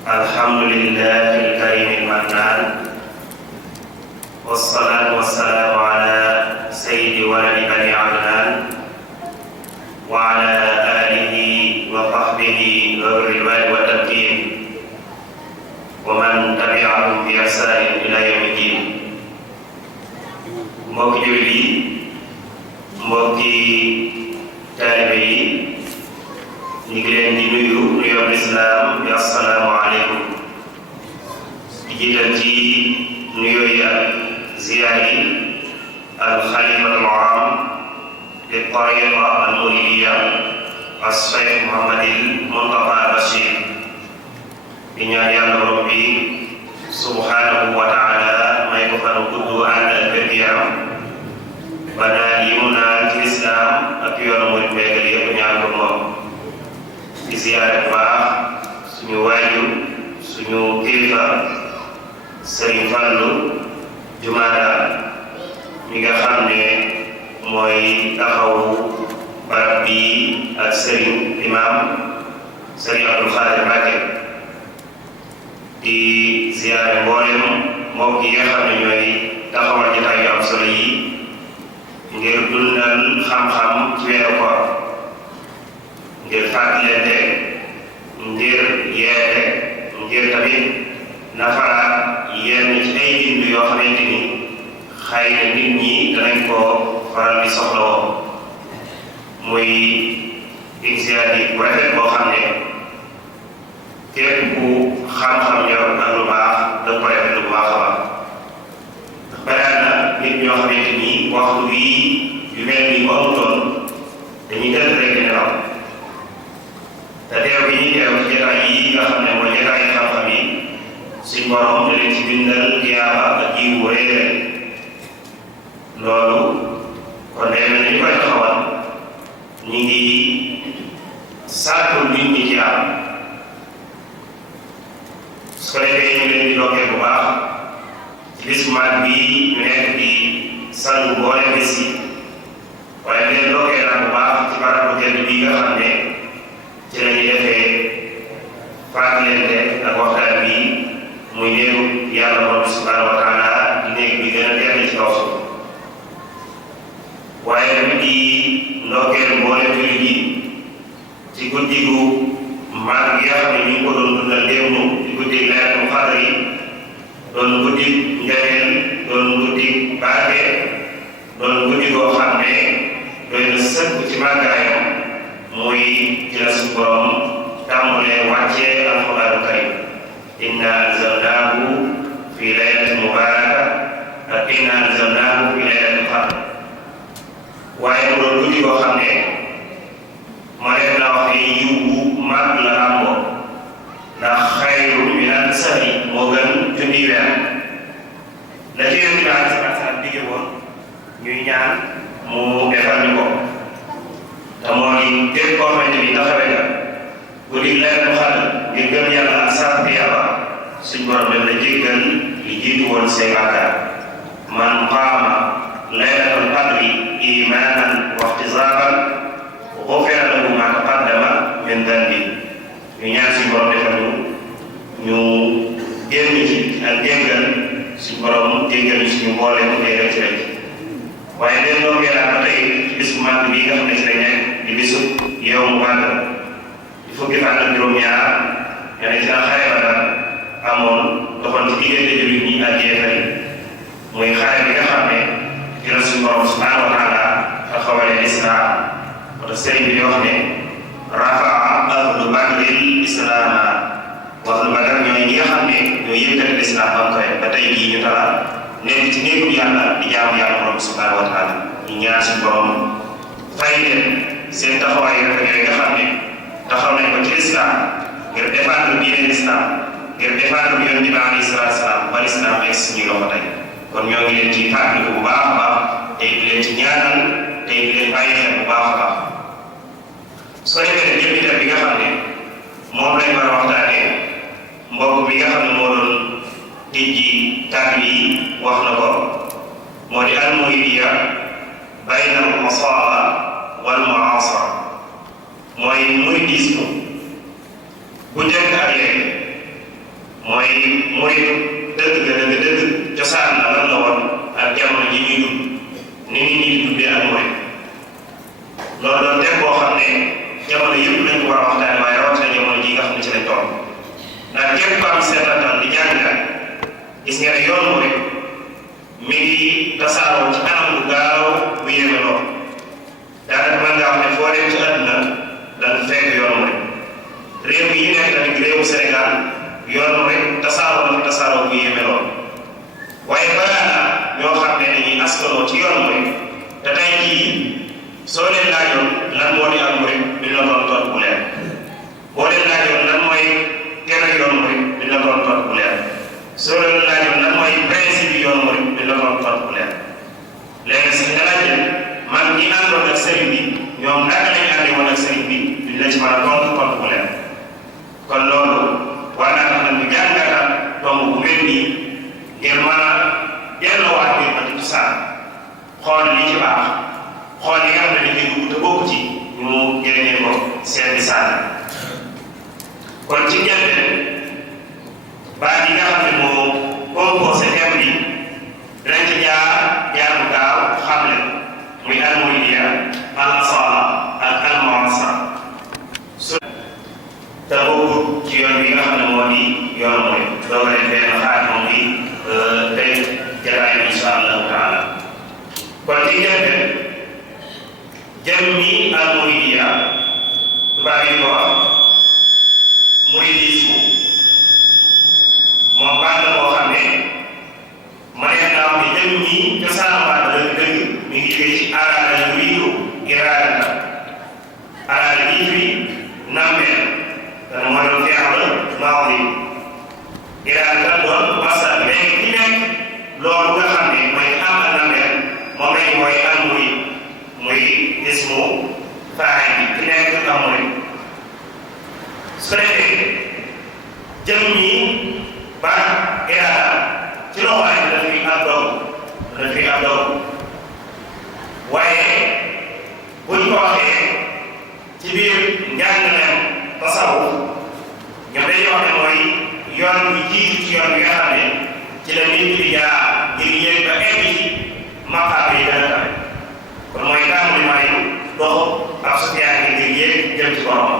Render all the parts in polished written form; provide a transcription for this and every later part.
Alhamdulillahil karimil mannan, wassalatu wassalamu ala sayyidi waladi bani adnan wa ala alihi wa sahbihi wa ridwani wa tamkin wa man tabi'ahum bi ihsanin ila yawmiddin. Mbokki jullit yi, mbokki taalibe yi, ñu ngi leen di nuyu nuyoo lislaam bi assalaamu aleykum. di jiital ci nuyoo yi ak ziyaar yi al xalifatul aam li tariqa al muridiya as Cheikh Mouhamadil Mountakha Bachir. di ñaan yàlla borom bi subhanahu wa taala may ko fan gudd ànd ak wér yaram ba naan yi mu naan ci lislaam ak yoonu murid béykat yëpp ñaan ko moom. di ziyaare bu baax suñu waajur suñu kilifa Sëriñ Fallu Jumaada mi nga xam ne mooy taxawu barab bi ak Sëriñ Imam Sëriñ Abdul Xaadir Mbàkke. di ziyaare mboolem mbokk yi nga xam ne ñooy taxawal jotaay yu am solo yi ngir dundal xam-xam ci weeru koor, ngir fàttalante, ngir yeete, ngir tamit nafaraat yenn ci ay bind yoo xamante ni xëy na nit ñi danañ ko faral di soxlawoo. muy initiative bu rafet boo xam ne képp ku xam-xam yor ak lu baax da ko rafet lu baax a baax. ndax bari na nit ñoo xamante ni waxtu bii yu mel ni ko amutoon dañuy tëdd rek di nelaw. te teew bi ñuy teew ci jotaay yi nga xam ne mooy jotaay xam-xam yi suñ borom da leen ci bindal tiyaaba ak jiwu réere. loolu kon day mel ni ñu koy taxawal ñu ngi sàkkul nit ñi ci am. su ko defee ñu leen di dokkee bu baax ci bis bu mag bii ñu nekk di sangu boole bis yi, waaye leen dokkee nag bu baax ci barab bu tedd bii nga xam ne ci lañuy defee fàttalante ak waxtaan bi muy néegu yàlla borom subhanahu wa taala di néeg bi gën a tedd ci kaw suuf. waaye tamit di ndokkeel mboolem jullit yi ci guddi gu mag gi nga xam ne ñu ngi ko doon dundal démb di guddi Laylatul Qadr yi, doon guddi njëriñ, doon guddi barke, doon guddi goo xam ne doy na sëkk ci màggaayam. muy ci la suñu borom tàmbalee wàccee alxuraanu karim. inna anzalnaahu fi laylatin mubaaraka ak inna anzalnaahu fi laylatil qadr. waaye mu doon guddi goo xam ne ma def naa wax ne yiw bu mag la àmboo, ndax xayrun min alfi shahri moo gën junni weer. la ci yonent bi alayhi salaatu wa salaam dige woon ñuy ñaan mu defal ñu ko. te moo di képp koo xamante ni taxawe nga guddi Laylatul Qadr ngir gëm yàlla ak sàkku yàlla, suñ borom dem la jéggal li jiitu woon say bàkkaar. man qaama Laylatul Qadri imaanan wa ihtisaaban ghufira lahu maa taqaddama min danbi. ñu ñaan suñ borom defal ñu génn ci ak jéggal, suñ borom jéggal suñu mboole mu dee rek ci rek. waaye den doo geeraat ba tey bis bu màgg bii nga xam ne ci lañ nekk di bisu yow mu màgg di fukki fan ak juróom-ñaar nga ne ci la xare Badar amoon doxoon ci diggante jullit ñi ak yéefar yi. muy xare bi nga xam ne ci la suñu borom subhanahu wa taala taxawalee lislaam. wala sëriñ bi di wax ne rafaa ahlu badril islaama. ahlu Badar ñooy ñi nga xam ne ñoo yëkkati lislaam ba mu koy ba tey jii ñu talal nekk ci néegu yàlla di jaamu yàlla borom subhanahu wa taala. ñu ñaan suñu borom fay leen seen taxawaay rafet yooyu nga xam ne taxaw nañ ko ci lislaam ngir défendre diine lislaam, ngir défendre yonent bi alayhi salaatu salaam ba lislaam egg suñuy loxo tey. kon ñoo ngi leen ci fàttaliku bu baax a baax tey di leen ci ñaanal tey di leen bàyyi xel bu baax a baax. soo defee jëmmitam bi nga xam ne moom lañ war a waxtaanee mbokk bi nga xam ne moo doon tijji tàgg yi wax na ko, moo di al-muridiyya bayna al-asaala wal mu'aasara. mooy muridisme bu njëkk ak léegi mooy murid dëgg dëgg cosaan la lan la woon ak jamono ji ñuy dund ni nit ñi di dundee ak murid loolu doon teg boo xam ne jamono yëpp lañ ko war a waxtaane waaye rawatina jamono ji nga xam ne ci lañ toll ndax képp ko am seetantal di jàngat gis nga ne yoon murid mi ngi tasaaroo ci anam bu gaaw bu yéeme lool daanaka mën nga wax ne foo dem ci àdduna danga fekk yoon murid réew yi ñu nekk tamit réewu Sénégal yoon murid tasaaroo na fi tasaaroo bu yéeme lool waaye balaa na ñoo xam ne dañuy askanoo ci yoon murid te tey jii soo leen laajoon lan moo di ak murid duñ la doon tontu bu leer boo leen laajoon lan mooy kenn yoon murid duñ la doon tontu bu leer soo leen laajoon lan mooy principe yi yoon murid duñ la doon tontu bu leer léegi si nga laaj leen man ñi àndoon ak sëriñ bi ñoom naka lañ àndee woon ak sëriñ bi duñ la ci mën a tontu bu leer kon loolu war naa tax nag ñu jàngatal tomb bu mel nii ngir mën a delloowaat biir ba ci cosaan xool li ci baax xool yi nga xam ne dañuy dugg te bokk ci ñu jëlee ko seen misaal kon ci njëlbeen baat yi nga xam ne moo composé thème bi dinañ ci jaar bu gaaw xamle muy al-muridiyya al-asala ak al-mu'asara te bokk ci yoon bi nga xam ne moo di yoon mooy doo ko defee na xaar moom bi tey jataay bi insha allahu taala kon ci njëlbeen jëmmi al-muridiyya tubaab yi ko wax muridisme moom baat la boo xam ne ma neex naa wax ne jëmmi cosaanu baat la dëgg mi ngi jógee ci araada yuriidu iraadata araada bii fi nammeel te moo doon fi'l maadi iraadata doon masdar léegi ci nekk loolu nga xam ne mooy am ak nammeel moom lañ mooy al-murid muy ismu faa'il bi ci nekk am murid su ko defee jëmmi baat iraada ci loxo ay dafay am doog waaye buñ ko waxee ci biir njàngaleem tasawuf ñoom dañuy wax ne mooy yoon bi jiitu ci yoon bi nga xam ne ci la nit di jaar ngir yéeg ba egg ci maqaam yi gën a kawe kon mooy tàmbalimaayu dox ak sutiyaat yi ngir yéeg jëm ci borom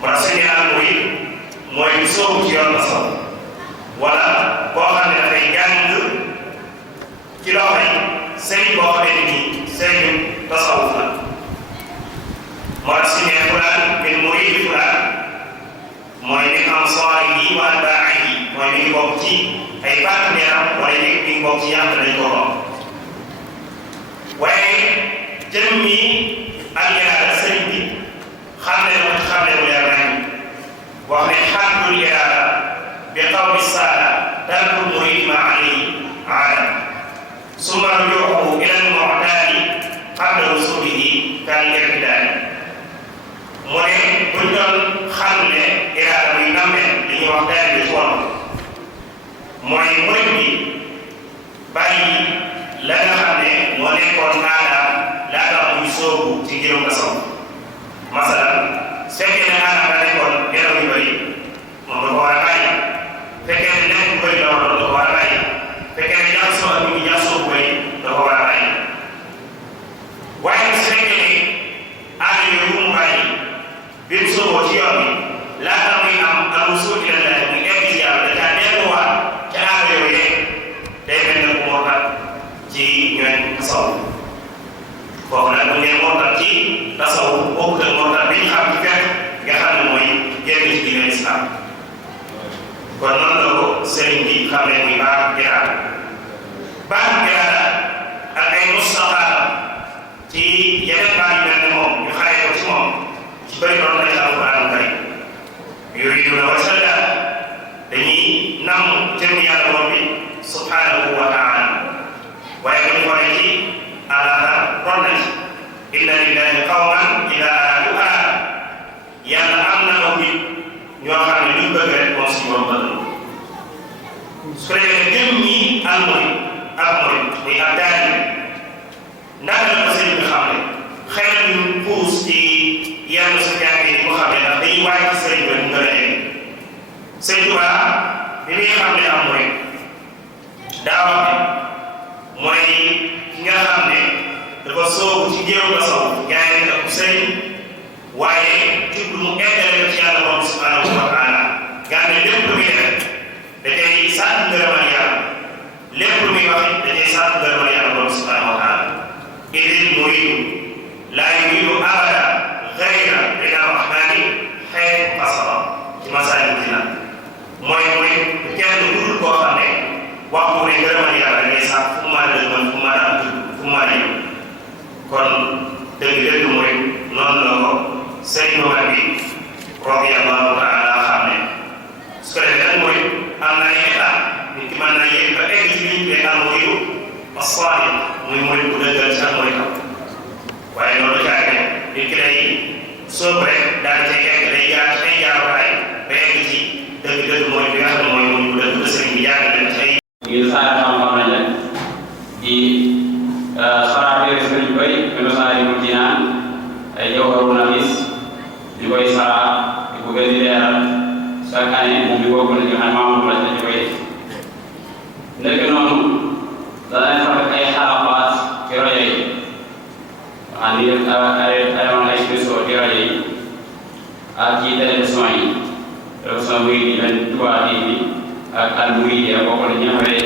moo tax suñu al-murid mooy soobu ci yoon tasawuf wala boo xam ne dafay jàng ci loxo yi sëriñ boo xamante ni sëriñu tasawuf la moo tax su ne fulaan min muridi fulaan mooy min ansaarihi wa atbaa'ihi mooy mi ngi bokk ci ay partenaire am wala mi ngi bokk ci yàq dañ ko romb waaye jëmmi ak iraada sëriñ bi xam ne lu leer nañ wax ne xaddul iraada bi qawli saada tarku murid ma alayhi aada summa rujuuhu ila al-mu'taadi qabla wusuulihi kal irtidaadi mu ne buñ doon xam ne iraada muy nammee li ñuy wax daal bi ci wàllu mooy murid bi bàyyi la nga xam ne moo nekkoon aadaam laata muy soobu ci ngirum tasawuf masalan su fekkee ne aadaam daa nekkoon nelaw yu bëri moom da ko war a bàyyi fekkee ne nekk bu bëri la waroon da ko war a bàyyi fekkee ne jaxasoo ak nit ñi jaxasoo bu bëri da ko war a bàyyi waaye su fekkee ne aada yooyu mu bàyyi bi mu sooboo ci yoon bi laata muy am al-wusuul ila llaah muy egg ci yàlla da caa delluwaat ca aada yooyu day mel ne ku mortal ci ñooñ tasawuf kooku nag bu ñu nee mortal ci tasawuf bokkut ak mortal bi ñu xam ci fekk nga xam ne mooy génn ci diine islam kon noonu la ko sëriñ bi xam ne muy baax iraada ak ay mustaqaat ci yeneen baat yu mel ne moom ñu xaree ko ci moom ci bëri doon nañ alquran karim yuriduuna wajha llaah dañuy nam jëm yàlla moom bi subhanahu wa taala waaye bu ñu xoolee ci àllaaxira doon nañ inna lillahi qawman idaa araadu araada yàlla am na aw nit ñoo xam ne luñ bëgg rek moom suñu borom bëgg su ko defee jëm ñi al-murid muy ab taalibe naka la ko sëriñ bi xam ne xëy na ñu puus ci yenn su jàngee di ko xam ne ndax dañuy waaj ci sëriñ bi mu gën a egg sëriñ Tuubaa li muy xam ne am mooy daa wax ne mooy ki nga xam ne dafa soobu ci géew ba saw jaay ak sëriñ waaye jublu mu eggale ko ci yàlla moom subhanahu wa taala nga ne lépp lu muy def da cay sàkk ngërëmal yàlla lépp lu muy wax da cay sàkk ngërëmal yàlla moom subhanahu wa taala idil muridu laa yuridu abada gayra rida rahmani xaytu qasara ci masaalikul jinaan mooy kenn ku dul koo xam ne wax mu ne ngërëmal yàlla ngay sàkk fu mu mën a dëgmal fu mu mën a am fu mu mën a yëg kon dëgg-dëgg mooy noonu la ko sëriñ Mamad bi radiyallahu taala xam ne su ko defee nag mooy am na ay état nit ki mën naa yëg ba egg ci liñ tuddee al-muriidu as-saadiq muy mooy bu dëggal ci ak mooy taw waaye loolu jaay ne nit ki day soob rek daal di cay egg day jaar ci ay jaaruwaay ba egg ci dëgg-dëgg mooy bi nga xam ne mooy bu dëgg sëriñ bi jaar na ci ay ngir saa xam-xam nañ la di xaraat sëriñ bay Masaalikul Jinaan ay jawharu nafis di koy saraa di ko gën di leeral chaque année moom di bokk na ci xam maamu la ci koy nekk noonu danañ fa def ay xalaat ci rajo yi wax ni ay émission ci rajo yi ak ci télévision yi télévision muy di leen Touba TV ak Al Mouridiyyah bokk na ñaxare